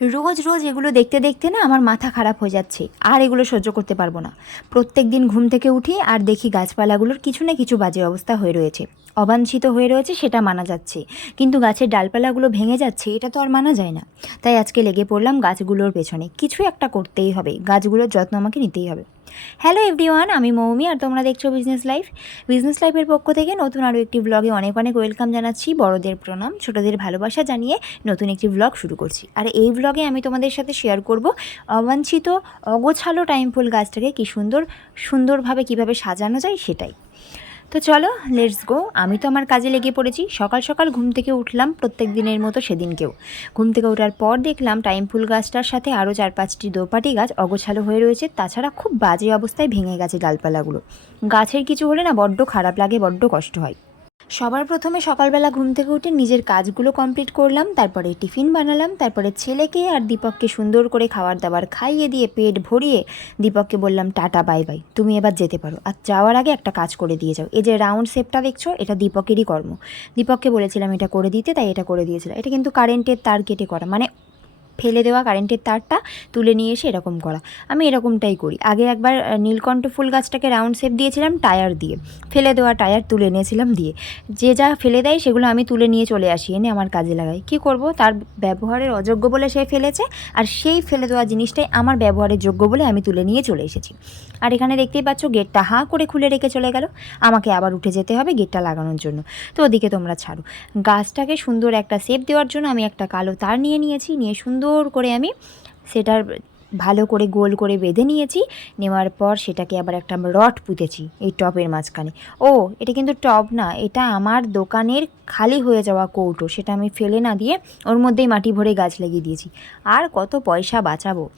রোজ রোজ এগুলো দেখতে দেখতে না আমার মাথা খারাপ হয়ে যাচ্ছে, আর এগুলো সহ্য করতে পারব না। প্রত্যেক দিন ঘুম থেকে উঠি আর দেখি গাছপালাগুলোর কিছু না কিছু বাজে অবস্থা হয়ে রয়েছে। অবাঞ্ছিত হয়ে রয়েছে সেটা মানা যাচ্ছে। কিন্তু গাছের ডালপালাগুলো ভেঙে যাচ্ছে, এটা তো আর মানা যায় না। তাই আজকে লেগে পড়লাম গাছগুলোর পেছনে। কিছু একটা করতেই হবে। গাছগুলোর যত্ন আমাকে নিতেই হবে। হ্যালো এভরিওয়ান আমি মৌমি আর তোমরা দেখছ বিজনেস লাইফ বিজনেস লাইফের পক্ষ থেকে নতুন আরও একটি ব্লগে অনেক অনেক ওয়েলকাম জানাচ্ছি। বড়দের প্রণাম, ছোটদের ভালোবাসা জানিয়ে নতুন একটি ব্লগ শুরু করছি। আর এই ব্লগে আমি তোমাদের সাথে শেয়ার করব অবাঞ্ছিত, অগোছালো টাইম ফুল গাছটাকে কী সুন্দর, সুন্দরভাবে কীভাবে সাজানো যায় সেটাই। তো চলো লেটস গো আমি তো আমার কাজে লেগে পড়েছি। সকাল সকাল ঘুম থেকে উঠলাম প্রত্যেক দিনের মতো সেদিনকেও। ঘুম থেকে ওঠার পর দেখলাম টাইম ফুল গাছটার সাথে আরও চার পাঁচটি দোপাটি গাছ অগোছালো হয়ে রয়েছে। তাছাড়া খুব বাজে অবস্থায় ভেঙে গেছে ডালপালাগুলো গাছের কিছু হলে না বড্ড খারাপ লাগে, বড্ড কষ্ট হয়। সবার প্রথমে সকালবেলা ঘুম থেকে উঠে নিজের কাজগুলো কমপ্লিট করলাম, তারপরে টিফিন বানালাম, তারপরে ছেলেকে আর দীপককে সুন্দর করে খাবার দাবার খাইয়ে দিয়ে পেট ভরিয়ে দীপককে বললাম, টাটা বাই বাই তুমি এবার যেতে পারো। আর যাওয়ার আগে একটা কাজ করে দিয়ে যাও। এই যে রাউন্ড শেপটা দেখছ, এটা দীপকেরই কর্ম। দীপককে বলেছিলাম এটা করে দিতে, তাই এটা করে দিয়েছিল। এটা কিন্তু কারেন্টের তার কেটে করা। মানে ফেলে দেওয়া কারেন্টের তারটা তুলে নিয়ে এসে এরকম করা। আমি এরকমটাই করি। আগে একবার নীলকণ্ঠ ফুল গাছটাকে রাউন্ড শেপ দিয়েছিলাম টায়ার দিয়ে। ফেলে দেওয়া টায়ার তুলে এনেছিলাম দিয়ে। যে যা ফেলে দেয়, সেগুলো আমি তুলে নিয়ে চলে আসি, এনে আমার কাজে লাগাই। কি করব? তার ব্যবহারের অযোগ্য বলে সে ফেলেছে, আর সেই ফেলে দেওয়া জিনিসটাই আমার ব্যবহারের যোগ্য বলে আমি তুলে নিয়ে চলে এসেছি। আর এখানে দেখতেই পাচ্ছ, গেটটা হাঁ করে খুলে রেখে চলে গেল। আমাকে আবার উঠে যেতে হবে গেটটা লাগানোর জন্য। তো ওদিকে তোমরা ছাড়ো। গাছটাকে সুন্দর একটা শেপ দেওয়ার জন্য আমি একটা কালো তার নিয়ে নিয়েছি। নিয়ে সুন্দর করে আমি সেটার ভালো করে গোল করে বেঁধে নিয়েছি, নেওয়ার পর সেটাকে আবার একটা রড পুঁতেছি এই টপের মাঝখানে। ও, এটা কিন্তু টপ না, এটা আমার দোকানের খালি হয়ে যাওয়া কৌটো, সেটা আমি ফেলে না দিয়ে ওর মধ্যেই মাটি ভরে গাছ লাগিয়ে দিয়েছি। আর কত পয়সা বাঁচাবো?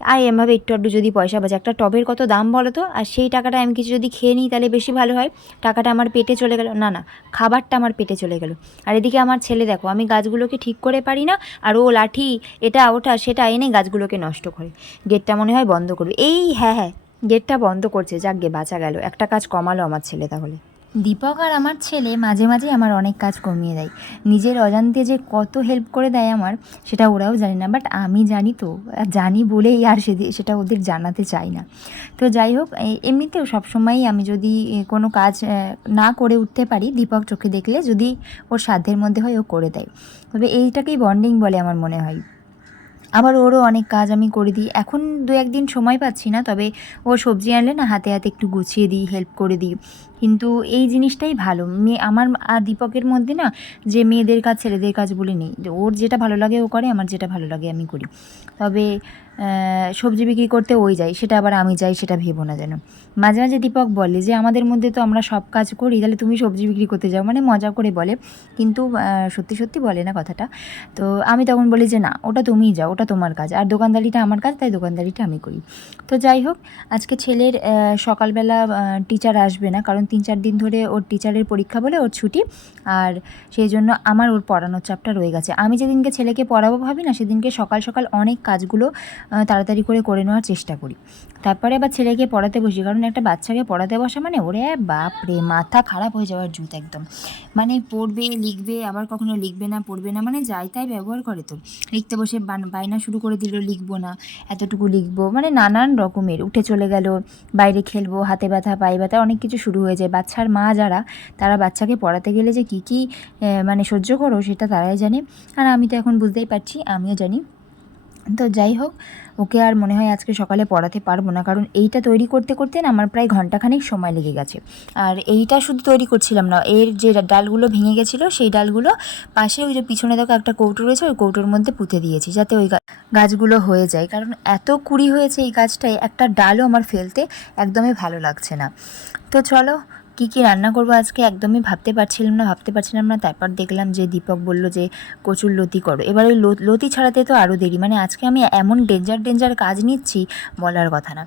আর এমভাবে একটু আধটু যদি পয়সা বাঁচে, একটা টবের কত দাম বলো তো? আর সেই টাকাটা আমি কিছু যদি খেয়ে নিই তাহলে বেশি ভালো হয়। টাকাটা আমার পেটে চলে গেল, না না, খাবারটা আমার পেটে চলে গেল। আর এদিকে আমার ছেলে দেখো, আমি গাছগুলোকে ঠিক করে পারি না, আর ও লাঠি, এটা, ওটা, সেটা এনে গাছগুলোকে নষ্ট করে। গেটটা মনে হয় বন্ধ করবে। এই হ্যাঁ হ্যাঁ গেটটা বন্ধ করছে। যাক গে, বাঁচা গেল। একটা কাজ কমালো আমার ছেলে তাহলে। দীপক আর আমার ছেলে মাঝে মাঝে আমার অনেক কাজ কমিয়ে দেয়। নিজের অজান্তে যে কত হেল্প করে দেয় আমার, সেটা ওরাও জানে না। বাট আমি জানি তো, জানি বলেই আর সেদি- সেটা ওদের জানাতে চাই না। তো যাই হোক এমনিতেও সবসময়ই আমি যদি কোনো কাজ না করে উঠতে পারি, দীপক চোখে দেখলে যদি ওর সাধ্যের মধ্যে হয় ও করে দেয়। তবে এইটাকেই বন্ডিং বলে আমার মনে হয়। আবার ওরও অনেক কাজ আমি করে দিই। এখন দু একদিন সময় পাচ্ছি না, তবে ও সবজি আনলে না হাতে হাতে একটু গুছিয়ে দিই হেল্প করে দিই। কিন্তু এই জিনিসটাই ভালো। মেয়ে আমার আর দীপকের মধ্যে না যে মেয়েদের কাজ, ছেলেদের কাজ বলে নেই। ওর যেটা ভালো লাগে ও করে, আমার যেটা ভালো লাগে আমি করি। তবে সবজি বিক্রি করতে ওই যাই, সেটা আবার আমি যাই, সেটা ভেবো না যেন। মাঝে মাঝে দীপক বলে যে, আমাদের মধ্যে তো আমরা সব কাজ করি, তাহলে তুমি সবজি বিক্রি করতে যাও। মানে মজা করে বলে, কিন্তু সত্যি সত্যি বলে না কথাটা। তো আমি তখন বলি যে, না, ওটা তুমিই যাও, ওটা তোমার কাজ। আর দোকানদারিটা আমার কাজ, তাই দোকানদারিটা আমি করি। তো যাই হোক, আজকে ছেলের সকালবেলা টিচার আসবে না, কারণ তিন চার দিন ধরে ওর টিচারের পরীক্ষা বলে ওর ছুটি। আর সেই জন্য আমার ওর পড়ানোর চাপটা রয়ে গেছে। আমি যেদিনকে ছেলেকে পড়াবো ভাবি না, সেদিনকে সকাল সকাল অনেক কাজগুলো তাড়াতাড়ি করে করে নেওয়ার চেষ্টা করি। তারপরে আবার ছেলেকে পড়াতে বসি, কারণ একটা বাচ্চাকে পড়াতে বসা মানে ওরে বাপ রে মাথা খারাপ হয়ে যাওয়ার জুত একদম। মানে পড়বে, লিখবে, আবার কখনো লিখবে না, পড়বে না মানে যাই তাই ব্যবহার করে তো। লিখতে বসে বায়না শুরু করে দিল, লিখব না, এতটুকু লিখব মানে নানান রকমের। উঠে চলে গেল, বাইরে খেলব, হাতে ব্যথা, পায়ে ব্যথা, অনেক কিছু শুরু হয়ে যায়। বাচ্চার মা যারা, তারা বাচ্চাকে পড়াতে গেলে যে কী কী মানে সহ্য করো, সেটা তারাই জানে। আর আমি তো এখন বুঝতেই পারছি, আমিও জানি। তো যাই হোক, ওকে আর মনে হয় আজকে সকালে পড়াতে পারব না, কারণ এইটা তৈরি করতে করতে না আমার প্রায় ঘন্টাখানেক সময় লেগে গেছে। আর এইটা শুধু তৈরি করছিলাম না, এর যে ডালগুলো ভেঙে গেছিল, সেই ডালগুলো পাশে ওই যে পিছনে দেখো একটা কৌটো রয়েছে, ওই কৌটোর মধ্যে পুঁতে দিয়েছি, যাতে ওই গাছগুলো হয়ে যায়, কারণ এত কুড়ি হয়েছে এই গাছটায়, একটা ডালও আমার ফেলতে একদমই ভালো লাগছে না। তো চলো কী, কি রান্না করব আজকে একদমই ভাবতে পারছিলাম না, ভাবতে পারছিলাম না। তারপর দেখলাম যে দীপক বলল যে, কচুর লতি করো। এবার ওই লতি ছাড়াতে তো আরও দেরি। মানে আজকে আমি এমন ডেঞ্জার ডেঞ্জার কাজ নিচ্ছি বলার কথা না।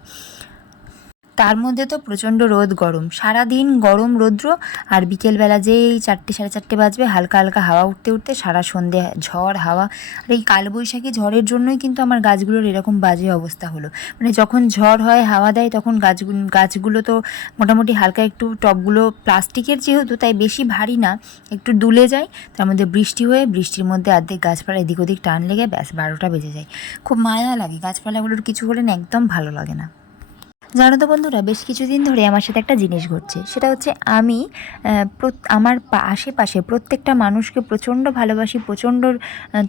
তার মধ্যে তো প্রচণ্ড রোদ গরম। সারা দিন গরম রৌদ্র আর বিকেলবেলা যেই চারটে, সাড়ে চারটে বাজবে, হালকা হালকা হাওয়া উঠতে উঠতে সারা সন্ধে, ঝড়, হাওয়া আর এই কালবৈশাখী ঝড়ের জন্যই কিন্তু আমার গাছগুলোর এরকম বাজে অবস্থা হলো। মানে যখন ঝড় হয়, হাওয়া দেয়, তখন গাছগুলো গাছগুলো তো মোটামুটি হালকা একটু টবগুলো প্লাস্টিকের যেহেতু, তাই বেশি ভারী না, একটু দুলে যায়, তার মধ্যে বৃষ্টি হয়ে, বৃষ্টির মধ্যে অর্ধেক গাছপালা এদিক ওদিক টান লেগে ব্যাস বারোটা বেজে যায়। খুব মায়া লাগে, গাছপালাগুলোর কিছু হলে না একদম ভালো লাগে না। জানো তো বন্ধুরা, বেশ কিছুদিন ধরে আমার সাথে একটা জিনিস ঘটছে। সেটা হচ্ছে আমি আমার আশেপাশে প্রত্যেকটা মানুষকে প্রচণ্ড ভালোবাসি, প্রচণ্ড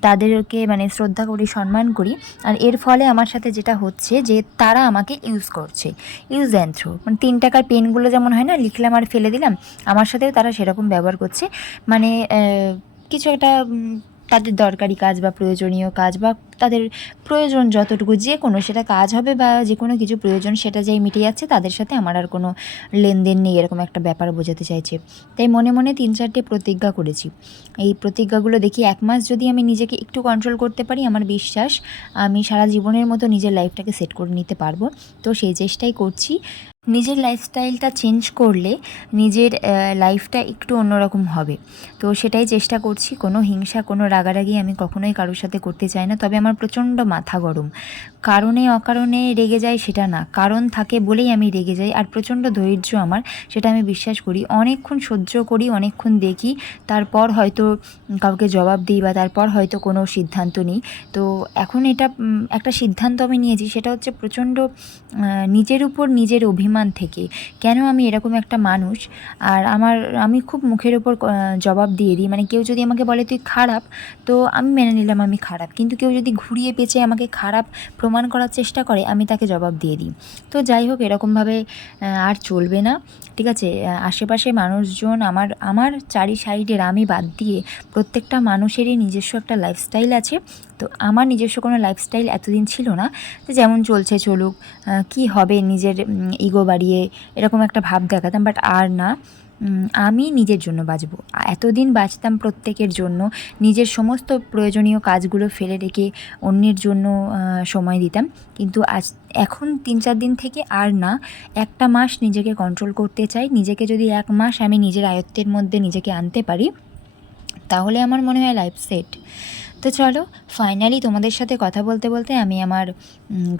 তাদেরকে মানে শ্রদ্ধা করি, সম্মান করি। আর এর ফলে আমার সাথে যেটা হচ্ছে যে তারা আমাকে ইউজ করছে। ইউজ অ্যান্ড থ্রো মানে তিন টাকার পেনগুলো যেমন হয় না, লিখলাম আর ফেলে দিলাম, আমার সাথেও তারা সেরকম ব্যবহার করছে। মানে কিছু একটা তাদের দরকারি কাজ বা প্রয়োজনীয় কাজ বা তাদের প্রয়োজন যতটুকু যে কোনো সেটা কাজ হবে বা যে কোনো কিছু প্রয়োজন সেটা যেই মিটে যাচ্ছে তাদের সাথে আমার আর কোনো লেনদেন নেই এরকম একটা ব্যাপার বোঝাতে চাইছে। তাই মনে মনে তিন চারটে প্রতিজ্ঞা করেছি। এই প্রতিজ্ঞাগুলো দেখি এক মাস যদি আমি নিজেকে একটু কন্ট্রোল করতে পারি আমার বিশ্বাস আমি সারা জীবনের মতো নিজের লাইফটাকে সেট করে নিতে পারব। তো সেই চেষ্টাই করছি। নিজের লাইফস্টাইলটা চেঞ্জ করলে নিজের লাইফটা একটু অন্যরকম হবে। তো সেটাই চেষ্টা করছি, কোনো হিংসা, কোনো রাগারাগি আমি কখনোই কারোর সাথে করতে চাই না। তবে আমার প্রচণ্ড মাথা গরম। কারণে অকারণে রেগে যাই সেটা না। কারণ থাকে বলেই আমি রেগে যাই। আর প্রচণ্ড ধৈর্য আমার, সেটা আমি বিশ্বাস করি। অনেকক্ষণ সহ্য করি, অনেকক্ষণ দেখি। তারপর হয়তো কাউকে জবাব দিই বা তারপর হয়তো কোনো সিদ্ধান্ত নিই। তো এখন এটা একটা সিদ্ধান্ত আমি নিয়েছি। সেটা হচ্ছে প্রচণ্ড নিজের উপর নিজের অভিমান থেকে। কেন আমি এরকম একটা মানুষ? আর আমার, আমি খুব মুখের ওপর জবাব দিয়ে দিই। মানে কেউ যদি আমাকে বলে, তুই খারাপ, তো আমি মেনে নিলাম আমি খারাপ। কিন্তু কেউ যদি ঘুরিয়ে পেঁচে আমাকে খারাপ প্রমাণ করার চেষ্টা করে, আমি তাকে জবাব দিয়ে দিই। তো যাই হোক, এরকমভাবে আর চলবে না। ঠিক আছে? আশেপাশে মানুষজন আমার আমার চারি সাইডের আমি বাদ দিয়ে প্রত্যেকটা মানুষেরই নিজস্ব একটা লাইফস্টাইল আছে। তো আমার নিজস্ব কোনো লাইফস্টাইল এতদিন ছিল না। যেমন চলছে চলুক কি হবে নিজের ইগো বাড়িয়ে এরকম একটা ভাব দেখাতাম বাট আর না। আমি নিজের জন্য বাঁচবো। এতদিন বাঁচতাম প্রত্যেকের জন্য। নিজের সমস্ত প্রয়োজনীয় কাজগুলো ফেলে রেখে অন্যের জন্য সময় দিতাম। কিন্তু আজ, এখন তিন চার দিন থেকে আর না। একটা মাস নিজেকে কন্ট্রোল করতে চাই। নিজেকে যদি এক মাস আমি নিজের আয়ত্তের মধ্যে নিজেকে আনতে পারি, তাহলে আমার মনে হয় লাইফ সেট তো চলো ফাইনালি তোমাদের সাথে কথা বলতে বলতে আমি আমার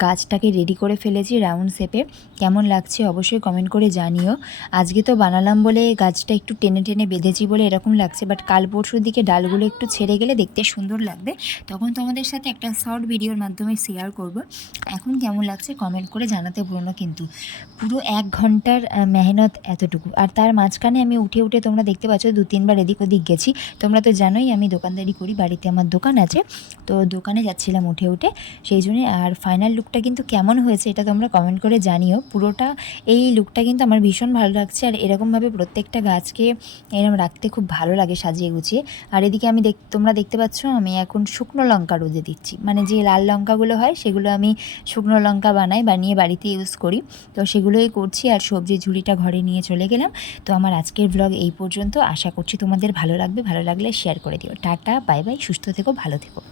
গাছটাকে রেডি করে ফেলেছি রাউন্ড শেপে কেমন লাগছে অবশ্যই কমেন্ট করে জানিও। আজকে তো বানালাম বলে গাছটা একটু টেনে টেনে বেঁধেছি বলে এরকম লাগছে বাট কাল পরশুর দিকে ডালগুলো একটু ছেড়ে গেলে দেখতে সুন্দর লাগবে। তখন তোমাদের সাথে একটা শর্ট ভিডিওর মাধ্যমে শেয়ার করব। এখন কেমন লাগছে কমেন্ট করে জানাতে ভুলো না কিন্তু। পুরো এক ঘণ্টার মেহনত এতটুকু। আর তার মাঝখানে আমি উঠে উঠে তোমরা দেখতে পাচ্ছ দু তিনবার এদিক ওদিক গেছি। তোমরা তো জানোই আমি দোকানদারি করি, বাড়িতে আমার দোকান আছে। তো দোকানে যাচ্ছিলাম উঠে উঠে। সেই জন্য আর ফাইনাল লুকটা কিন্তু কেমন হয়েছে এটা তোমরা কমেন্ট করে জানিও। পুরোটা এই লুকটা কিন্তু আমার ভীষণ ভালো লাগছে। আর এরকমভাবে প্রত্যেকটা গাছকে এরকম রাখতে খুব ভালো লাগে সাজিয়ে গুছিয়ে। আর এদিকে আমি দেখ তোমরা দেখতে পাচ্ছ আমি এখন শুকনো লঙ্কা রোদে দিচ্ছি। মানে যে লাল লঙ্কাগুলো হয় সেগুলো আমি শুকনো লঙ্কা বানাই, বানিয়ে বাড়িতে ইউজ করি। তো সেগুলোই করছি আর সবজির ঝুড়িটা ঘরে নিয়ে চলে গেলাম। তো আমার আজকের ব্লগ এই পর্যন্ত। আশা করছি তোমাদের ভালো লাগবে। ভালো লাগলে শেয়ার করে দিও। টাটা বাই বাই সুস্থ থেকো ভালো থেকো।